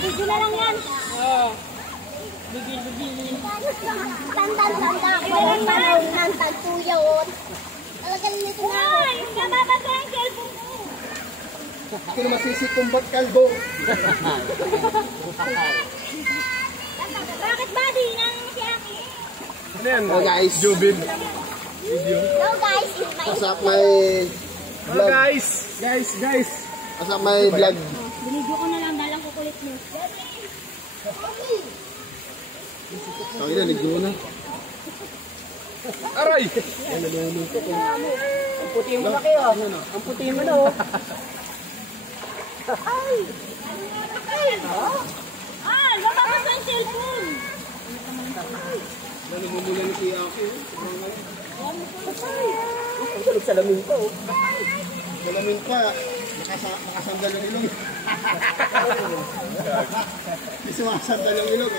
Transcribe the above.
Video na lang yan. Oo. Bigil. Tanda. Walang panahon ng tagtuyaw. Talagang nito na. Ay, kababasa ang cellphone ko. Ito na masisikumbat kalbo. Bakit ba di nang si Aki? Ano yan? Oh guys. Jubin. Hello guys, it's my What's up my Hello vlog? guys. What's up my vlog? binidyo ko na lang dalang kukulit mo. Oh, yun, nagdo na. Aray! Ang puti mo na kayo. Ang puti mo na oh. Bababasa ang cellphone. Namumula ni Kuya Aki. Ang sulit sa lamin ko. Malamin pa. Nakasandal ang ilong. Hindi sumasandal ang ilong.